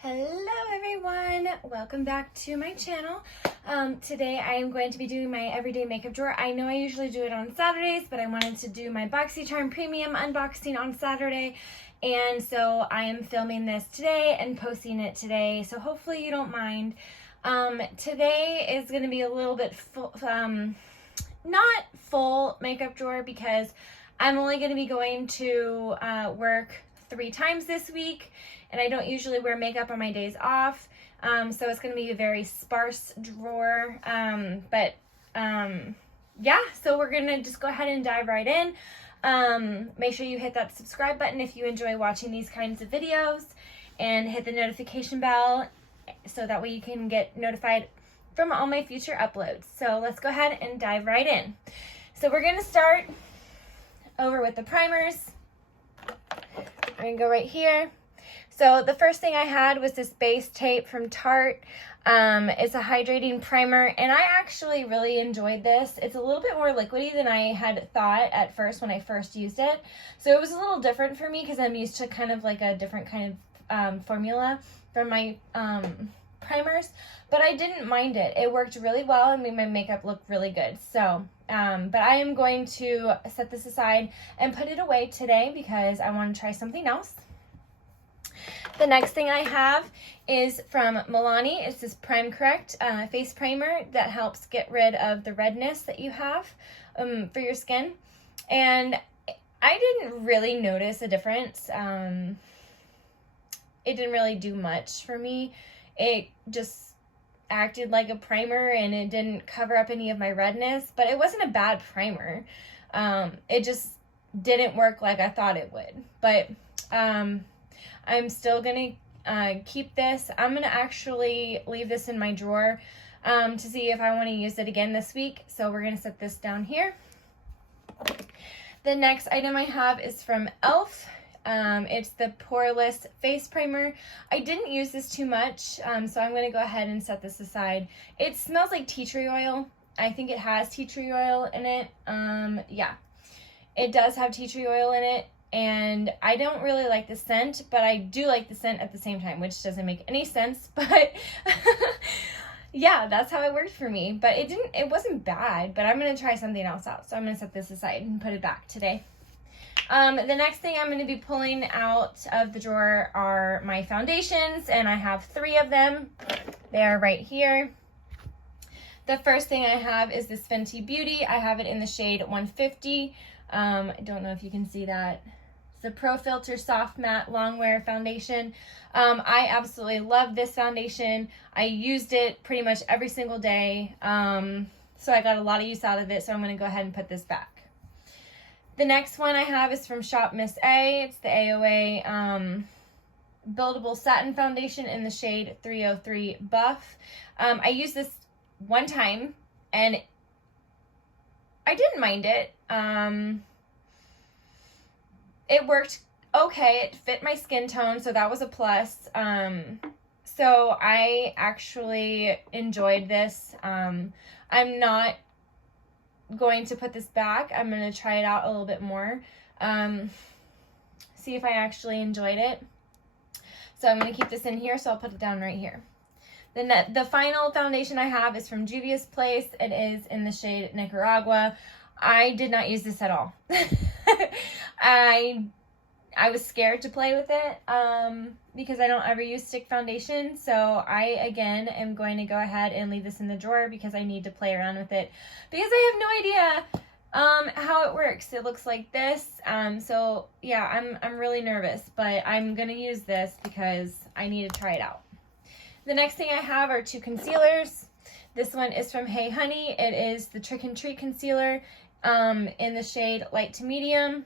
Hello everyone, welcome back to my channel. Today I am going to be doing my everyday makeup drawer. I know I usually do it on Saturdays, but I wanted to do my BoxyCharm Premium unboxing on Saturday, and so I am filming this today and posting it today, so hopefully you don't mind. Today is going to be a little bit full, not full makeup drawer because I'm only going to be going to work 3 times this week, and I don't usually wear makeup on my days off, so it's going to be a very sparse drawer, yeah, so we're going to just go ahead and dive right in. Make sure you hit that subscribe button if you enjoy watching these kinds of videos, and hit the notification bell so that way you can get notified from all my future uploads. So let's go ahead and dive right in. So we're going to start over with the primers. I'm going to go right here. So the first thing I had was this base tape from Tarte. It's a hydrating primer, and I actually really enjoyed this. It's a little bit more liquidy than I had thought at first when I first used it. So it was a little different for me because I'm used to kind of like a different kind of formula from my primers, but I didn't mind it. It worked really well and made my makeup look really good. So, but I am going to set this aside and put it away today because I want to try something else. The next thing I have is from Milani. It's this Prime Correct face primer that helps get rid of the redness that you have for your skin. And I didn't really notice a difference. It didn't really do much for me. It just acted like a primer and it didn't cover up any of my redness, but it wasn't a bad primer. It just didn't work like I thought it would. But I'm still gonna keep this. I'm gonna actually leave this in my drawer to see if I want to use it again this week. So we're gonna set this down here. The next item I have is from e.l.f. It's the Poreless Face Primer. I didn't use this too much, so I'm going to go ahead and set this aside. It smells like tea tree oil. I think it has tea tree oil in it. Yeah, it does have tea tree oil in it, and I don't really like the scent, but I do like the scent at the same time, which doesn't make any sense, but yeah, that's how it worked for me. But it wasn't bad, but I'm going to try something else out, so I'm going to set this aside and put it back today. The next thing I'm going to be pulling out of the drawer are my foundations, and I have 3 of them. They are right here. The first thing I have is this Fenty Beauty. I have it in the shade 150. I don't know if you can see that. It's the Pro Filter Soft Matte Longwear Foundation. I absolutely love this foundation. I used it pretty much every single day, so I got a lot of use out of it, so I'm going to go ahead and put this back. The next one I have is from Shop Miss A. It's the AOA Buildable Satin Foundation in the shade 303 Buff. I used this one time, and I didn't mind it. It worked okay. It fit my skin tone, so that was a plus. So I actually enjoyed this. I'm not going to put this back. I'm going to try it out a little bit more, see if I actually enjoyed it. So I'm going to keep this in here, so I'll put it down right here. Then the final foundation I have is from Juvia's Place. It is in the shade Nicaragua. I did not use this at all. I was scared to play with it because I don't ever use stick foundation. So I, again, am going to go ahead and leave this in the drawer because I need to play around with it because I have no idea how it works. It looks like this. So yeah, I'm really nervous, but I'm going to use this because I need to try it out. The next thing I have are 2 concealers. This one is from Hey Honey. It is the Trick and Treat Concealer in the shade Light to Medium.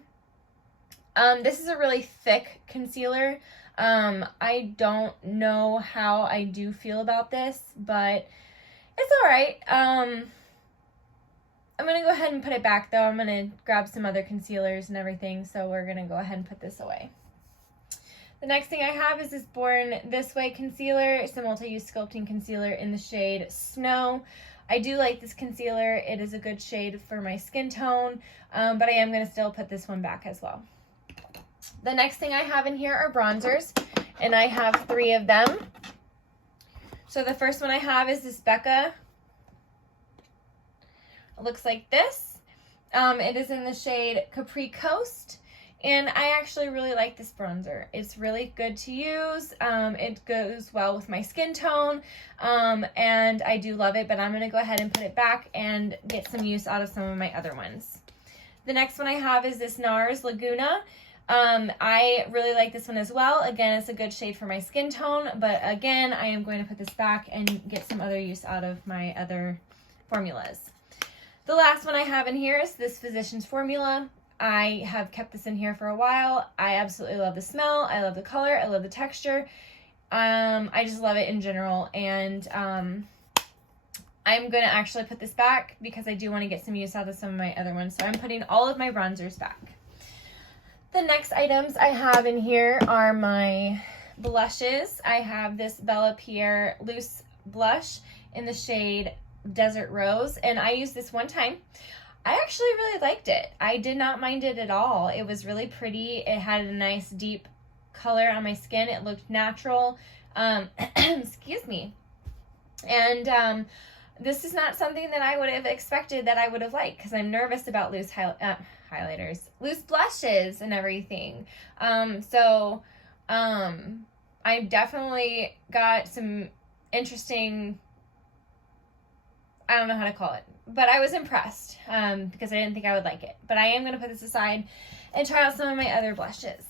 This is a really thick concealer. I don't know how I do feel about this, but it's alright. I'm going to go ahead and put it back, though. I'm going to grab some other concealers and everything, so we're going to go ahead and put this away. The next thing I have is this Born This Way concealer. It's a multi-use sculpting concealer in the shade Snow. I do like this concealer. It is a good shade for my skin tone, but I am going to still put this one back as well. The next thing I have in here are bronzers, and I have 3 of them. So the first one I have is this Becca. It looks like this. It is in the shade Capri Coast, and I actually really like this bronzer. It's really good to use. It goes well with my skin tone, and I do love it, but I'm going to go ahead and put it back and get some use out of some of my other ones. The next one I have is this NARS Laguna. I really like this one as well. Again, it's a good shade for my skin tone, but again, I am going to put this back and get some other use out of my other formulas. The last one I have in here is this Physicians Formula. I have kept this in here for a while. I absolutely love the smell. I love the color. I love the texture. I just love it in general, and I'm going to actually put this back because I do want to get some use out of some of my other ones. So I'm putting all of my bronzers back. The next items I have in here are my blushes. I have this Bella Pierre Loose Blush in the shade Desert Rose, and I used this one time. I actually really liked it. I did not mind it at all. It was really pretty. It had a nice deep color on my skin. It looked natural. Excuse me. And this is not something that I would have expected that I would have liked, because I'm nervous about loose highlighters, loose blushes and everything. I definitely got some interesting, I don't know how to call it, but I was impressed because I didn't think I would like it. But I am going to put this aside and try out some of my other blushes.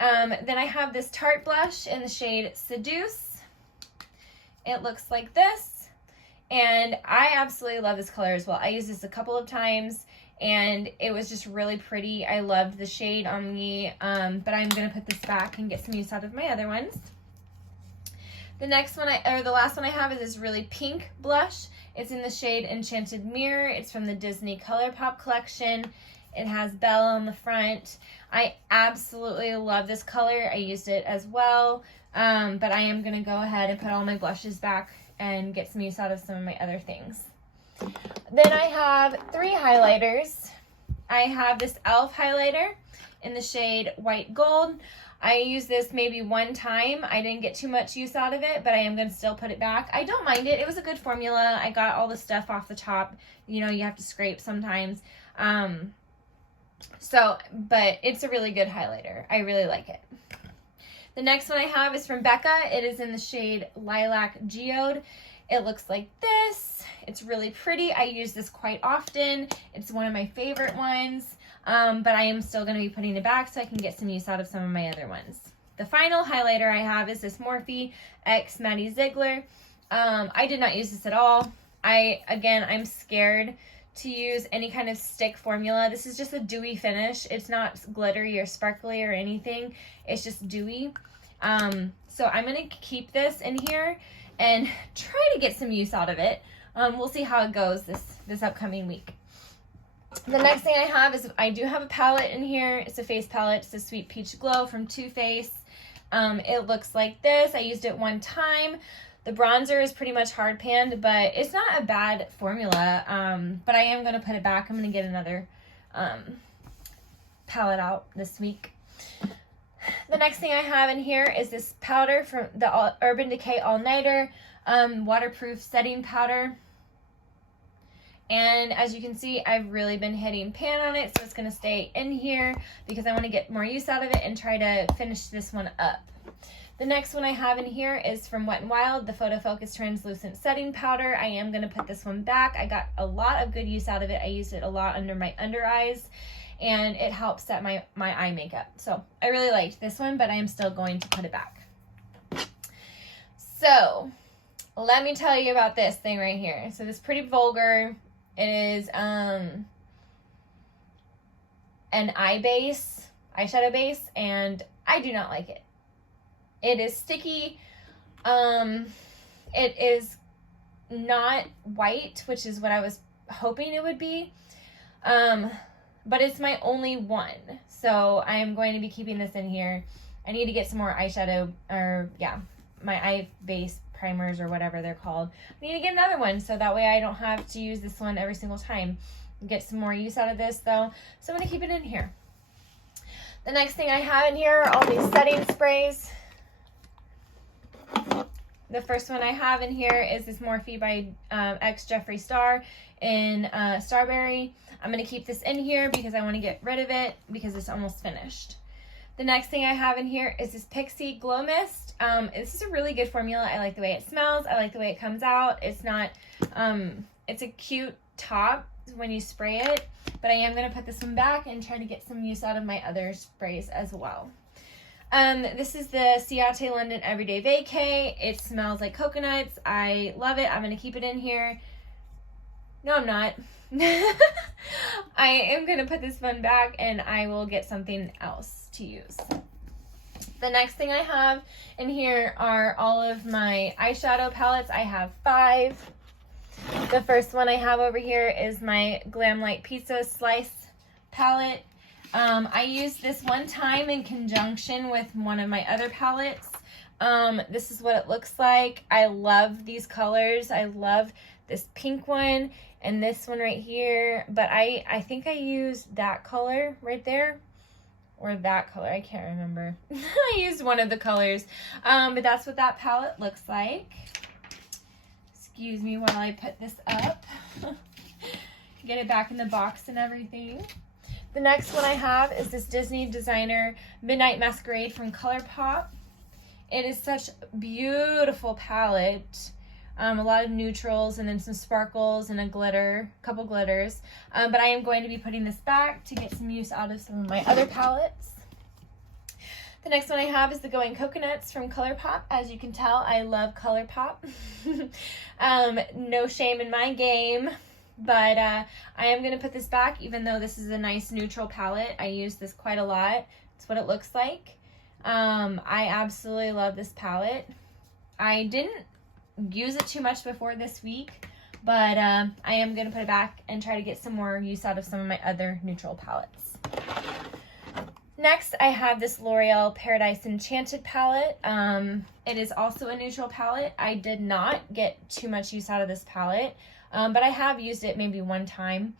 Then I have this Tarte blush in the shade Seduce. It looks like this, and I absolutely love this color as well. I used this a couple of times, and it was just really pretty. I loved the shade on me, but I'm going to put this back and get some use out of my other ones. The last one I have is this really pink blush. It's in the shade Enchanted Mirror. It's from the Disney ColourPop collection. It has Belle on the front. I absolutely love this color. I used it as well, but I am going to go ahead and put all my blushes back and get some use out of some of my other things. Then I have 3 highlighters. I have this e.l.f. highlighter in the shade White Gold. I used this maybe one time. I didn't get too much use out of it, but I am going to still put it back. I don't mind it. It was a good formula. I got all the stuff off the top. You know, you have to scrape sometimes. But it's a really good highlighter. I really like it. The next one I have is from Becca. It is in the shade Lilac Geode. It looks like this. It's really pretty. I use this quite often. It's one of my favorite ones. But I am still going to be putting it back so I can get some use out of some of my other ones. The final highlighter I have is this Morphe X Maddie Ziegler. I did not use this at all. I'm scared to use any kind of stick formula. This is just a dewy finish. It's not glittery or sparkly or anything. It's just dewy. So I'm going to keep this in here and try to get some use out of it. We'll see how it goes this upcoming week. The next thing I have is I do have a palette in here. It's a face palette. It's a Sweet Peach Glow from Too Faced. It looks like this. I used it one time. The bronzer is pretty much hard panned, but it's not a bad formula. But I am going to put it back. I'm going to get another palette out this week. The next thing I have in here is this powder from the Urban Decay All Nighter waterproof setting powder. And as you can see, I've really been hitting pan on it, so it's going to stay in here because I want to get more use out of it and try to finish this one up. The next one I have in here is from Wet n Wild, the Photo Focus Translucent Setting Powder. I am going to put this one back. I got a lot of good use out of it. I used it a lot under my under eyes, and it helps set my eye makeup. So I really liked this one, but I am still going to put it back. So let me tell you about this thing right here. So this Pretty Vulgar. It is an eyeshadow base, and I do not like it. It is sticky. It is not white, which is what I was hoping it would be. But it's my only one, so I am going to be keeping this in here. I need to get some more eyeshadow, my eye base primers or whatever they're called. I need to get another one so that way I don't have to use this one every single time. Get some more use out of this though, so I'm going to keep it in here. The next thing I have in here are all these setting sprays. The first one I have in here is this Morphe by X Jeffree Star in Starberry. I'm going to keep this in here because I want to get rid of it because it's almost finished. The next thing I have in here is this Pixi Glow Mist. This is a really good formula. I like the way it smells. I like the way it comes out. It's not, it's a cute top when you spray it, but I am going to put this one back and try to get some use out of my other sprays as well. This is the Ciate London Everyday Vacay. It smells like coconuts. I love it. I'm going to keep it in here. No, I'm not. I am going to put this one back and I will get something else to use. The next thing I have in here are all of my eyeshadow palettes. I have 5. The first one I have over here is my Glamlite Pizza Slice palette. I used this one time in conjunction with one of my other palettes. This is what it looks like. I love these colors. I love this pink one and this one right here, but I think I used that color right there, or that color, I can't remember. I used one of the colors, but that's what that palette looks like. Excuse me while I put this up. Get it back in the box and everything. The next one I have is this Disney Designer Midnight Masquerade from ColourPop. It is such a beautiful palette. A lot of neutrals and then some sparkles and a couple glitters. But I am going to be putting this back to get some use out of some of my other palettes. The next one I have is the Going Coconuts from ColourPop. As you can tell, I love ColourPop. No shame in my game. But I am going to put this back, even though this is a nice neutral palette. I use this quite a lot. It's what it looks like. I absolutely love this palette. I didn't use it too much before this week, but I am going to put it back and try to get some more use out of some of my other neutral palettes. Next, I have this L'Oreal Paradise Enchanted palette. It is also a neutral palette. I did not get too much use out of this palette, but I have used it maybe one time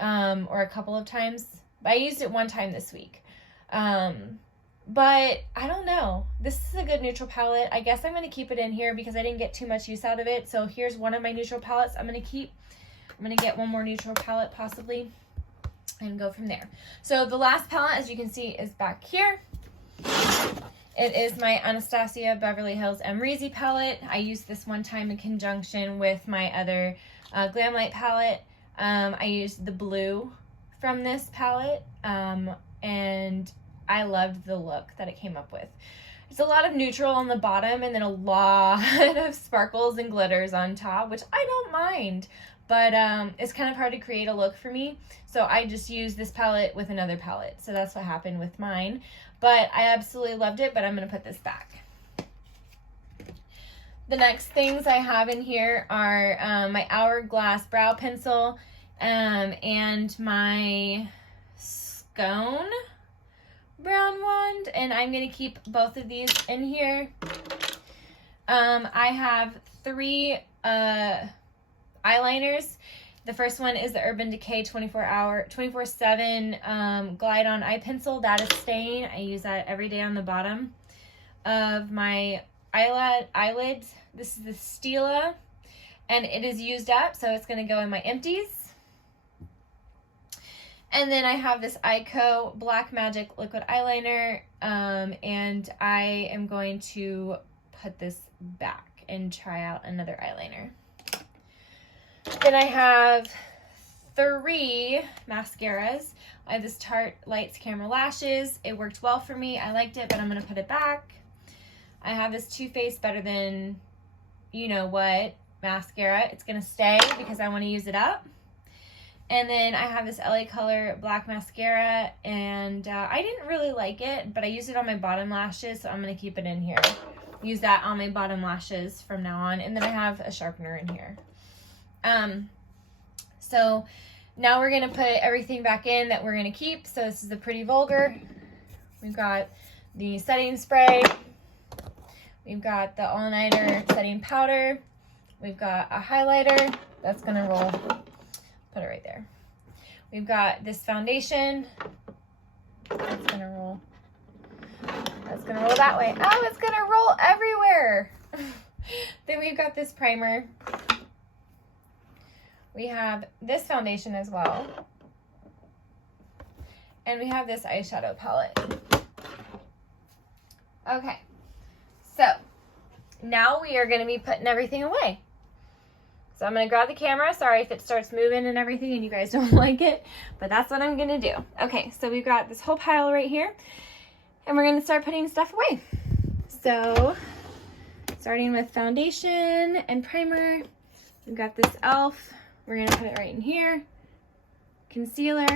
or a couple of times. I used it one time this week. But I don't know. This is a good neutral palette. I guess I'm going to keep it in here because I didn't get too much use out of it. So here's one of my neutral palettes I'm going to keep. I'm going to get one more neutral palette possibly and go from there. So the last palette, as you can see, is back here. It is my Anastasia Beverly Hills Amrezy palette. I used this one time in conjunction with my other Glamlite palette. I used the blue from this palette, and I loved the look that it came up with. It's a lot of neutral on the bottom and then a lot of sparkles and glitters on top, which I don't mind, but it's kind of hard to create a look for me. So I just used this palette with another palette. So that's what happened with mine, but I absolutely loved it, but I'm going to put this back. The next things I have in here are my Hourglass brow pencil and my Scone brown wand, and I'm going to keep both of these in here. I have 3 eyeliners. The first one is the Urban Decay 24/7 Glide On Eye Pencil. That is staying. I use that every day on the bottom of my eyelids. This is the Stila, and it is used up, so it's going to go in my empties. And then I have this Eyeko Black Magic Liquid Eyeliner, and I am going to put this back and try out another eyeliner. Then I have 3 mascaras. I have this Tarte Lights Camera Lashes. It worked well for me. I liked it, but I'm going to put it back. I have this Too Faced Better Than You Know What mascara. It's going to stay because I want to use it up. And then I have this LA Color Black Mascara, and I didn't really like it, but I used it on my bottom lashes, so I'm going to keep it in here. Use that on my bottom lashes from now on. And then I have a sharpener in here. So now we're going to put everything back in that we're going to keep. So this is the Pretty Vulgar. We've got the setting spray. We've got the All Nighter setting powder. We've got a highlighter. That's going to roll. Put it right there. We've got this foundation. That's going to roll. That's going to roll that way. Oh, it's going to roll everywhere. this primer. We have this foundation as well. And we have this eyeshadow palette. Okay, so now we are going to be putting everything away. So I'm going to grab the camera. Sorry if it starts moving and everything and you guys don't like it, but that's what I'm going to do. Okay, so we've got this whole pile right here, and we're going to start putting stuff away. So starting with foundation and primer, we've got this e.l.f. We're going to put it right in here. Concealer.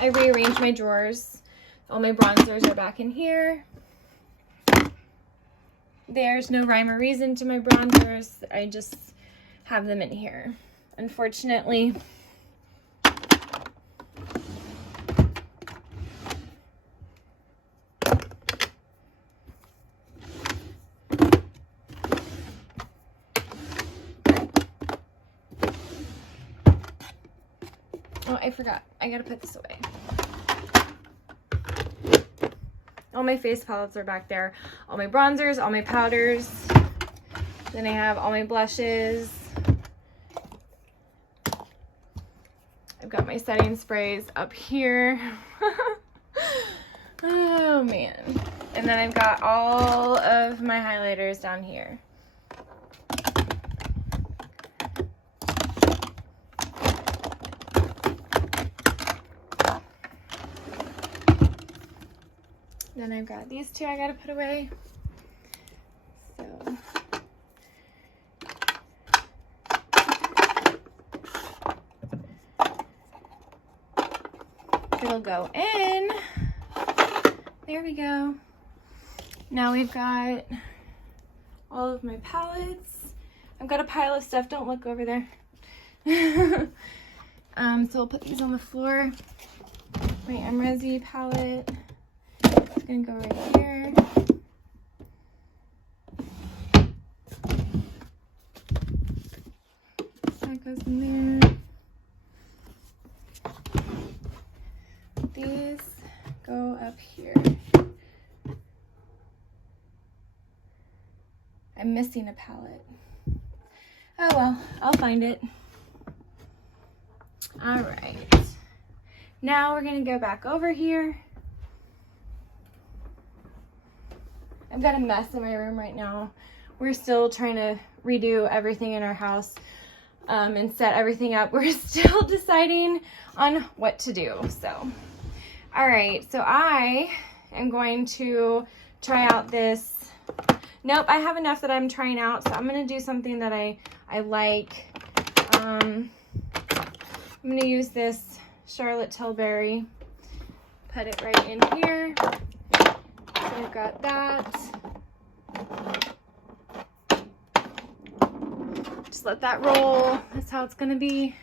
I rearranged my drawers. All my bronzers are back in here. There's no rhyme or reason to my bronzers. I just have them in here. Unfortunately, oh, I forgot. I gotta put this away. All my face palettes are back there. All my bronzers, all my powders. Then I have all my blushes. I've got my setting sprays up here. Oh man. And then I've got all of my highlighters down here. Then I've got these two I gotta put away. So it'll go in. There we go. Now we've got all of my palettes. I've got a pile of stuff. Don't look over there. So we'll put these on the floor. My Emrezi palette. Gonna go right here. That goes in there. These go up here. I'm missing a palette. Oh well, I'll find it. All right. Now we're gonna go back over here. I've got a mess in my room right now. We're still trying to redo everything in our house and set everything up. We're still deciding on what to do. So, all right. So I am going to try out this. Nope, I have enough that I'm trying out. So I'm going to do something that I like. I'm going to use this Charlotte Tilbury. Put it right in here. So I've got that. Just let that roll. That's how it's going to be.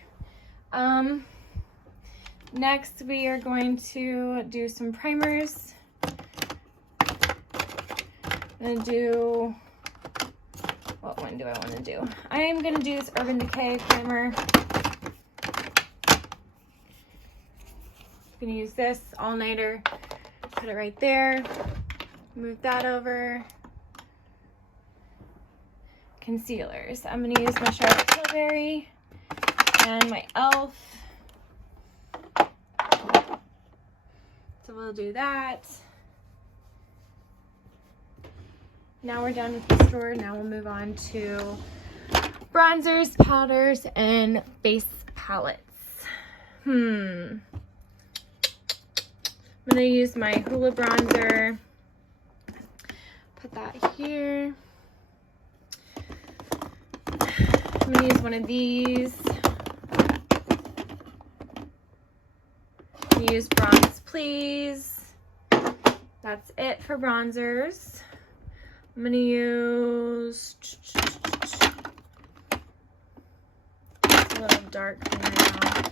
Next, we are going to do some primers. I'm going to do, what one do I want to do? I am going to do this Urban Decay primer. I'm going to use this all-nighter. Put it right there. Move that over. Concealers. I'm going to use my Charlotte Tilbury and my e.l.f. So we'll do that. Now we're done with the store. Now we'll move on to bronzers, powders, and face palettes. I'm going to use my Hoola bronzer. Put that here. I'm going to use one of these. Use Bronze Please. That's it for bronzers. I'm going to use, it's a little dark for me now.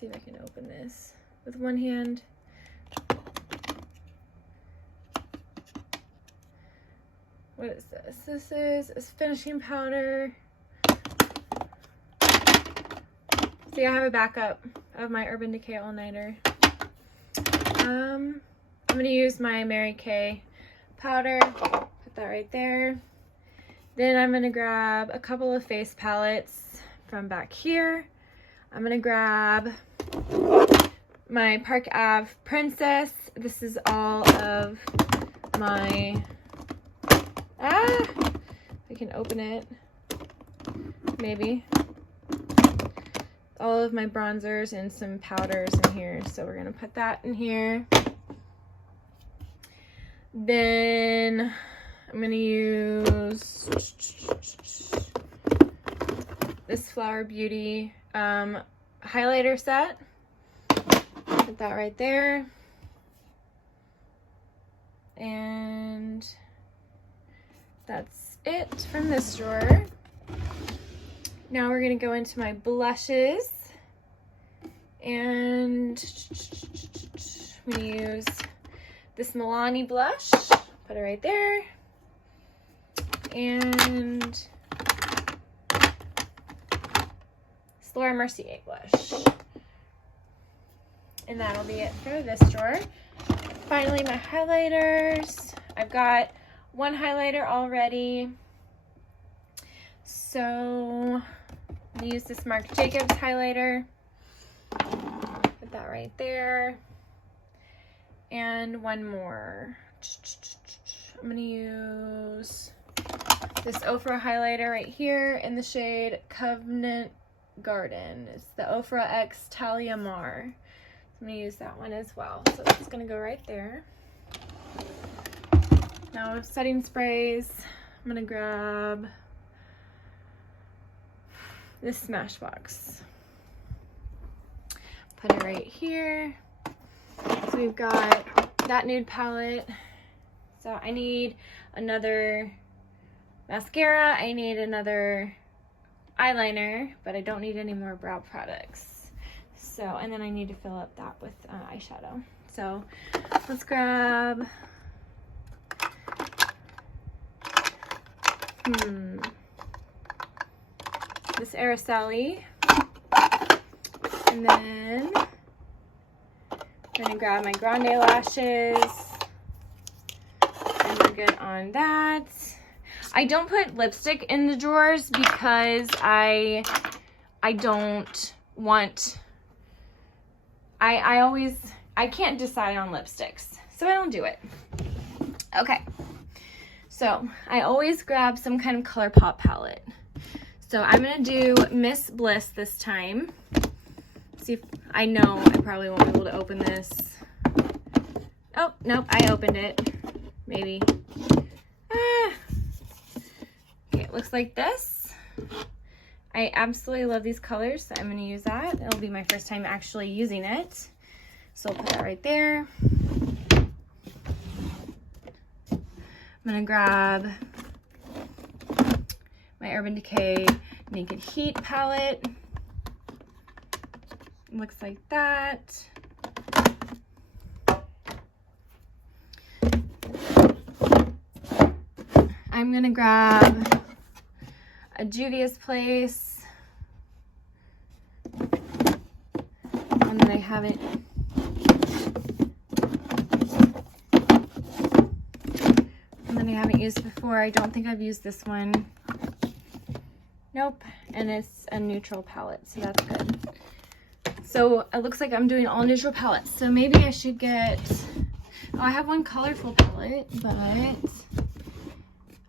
See if I can open this with one hand. What is this? This is a finishing powder. See, I have a backup of my Urban Decay All Nighter. I'm gonna use my Mary Kay powder, put that right there. Then I'm gonna grab a couple of face palettes from back here. I'm gonna grab my Park Ave Princess. This is all of my, I can open it, maybe. All of my bronzers and some powders in here. So we're gonna put that in here. Then I'm gonna use this Flower Beauty highlighter set. Put that right there. And that's it from this drawer. Now we're gonna go into my blushes, and I'm gonna use this Milani blush, put it right there, and this Laura Mercier blush. And that'll be it for this drawer. Finally, my highlighters. I've got one highlighter already. So I'm gonna use this Marc Jacobs highlighter. Put that right there. And one more. I'm gonna use this Ofra highlighter right here in the shade Covenant Garden. It's the Ofra X Talia Mar. I'm gonna use that one as well. So that's gonna go right there. Now setting sprays, I'm gonna grab this Smashbox. Put it right here. So we've got that nude palette. So I need another mascara, I need another eyeliner, but I don't need any more brow products. So, and then I need to fill up that with eyeshadow. So let's grab, this Araceli. And then I'm gonna grab my Grande lashes. And we're good on that. I don't put lipstick in the drawers because I don't want, I can't decide on lipsticks, so I don't do it. Okay, so I always grab some kind of ColourPop palette. So I'm gonna do Miss Bliss this time. See if, I know I probably won't be able to open this. Oh, nope, I opened it. Maybe. Okay, it looks like this. I absolutely love these colors, so I'm going to use that. It'll be my first time actually using it. So I'll put that right there. I'm going to grab my Urban Decay Naked Heat palette. It looks like that. I'm going to grab a Juvia's Place, one that I haven't, used before. I don't think I've used this one. Nope, and it's a neutral palette, so that's good. So it looks like I'm doing all neutral palettes, so maybe I should get, I have one colorful palette, but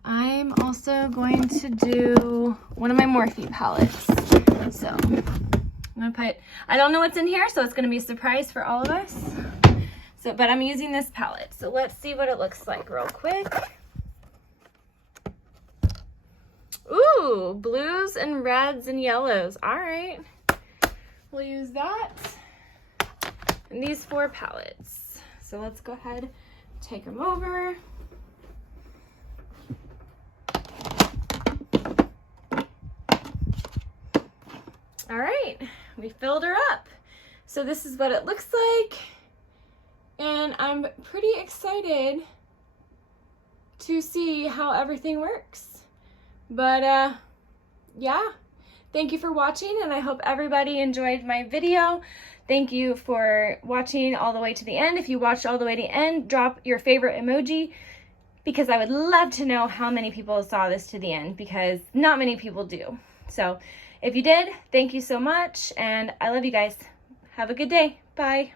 I'm also going to do one of my Morphe palettes. So I'm gonna put, I don't know what's in here, so it's gonna be a surprise for all of us. So, but I'm using this palette. So let's see what it looks like real quick. Ooh, blues and reds and yellows. All right, we'll use that. And these 4 palettes. So let's go ahead, take them over. All right, we filled her up. So this is what it looks like. And I'm pretty excited to see how everything works. But yeah, Thank you for watching, and I hope everybody enjoyed my video. Thank you for watching all the way to the end. If you watched all the way to the end, drop your favorite emoji, because I would love to know how many people saw this to the end, because not many people do. So if you did, thank you so much, and I love you guys. Have a good day. Bye.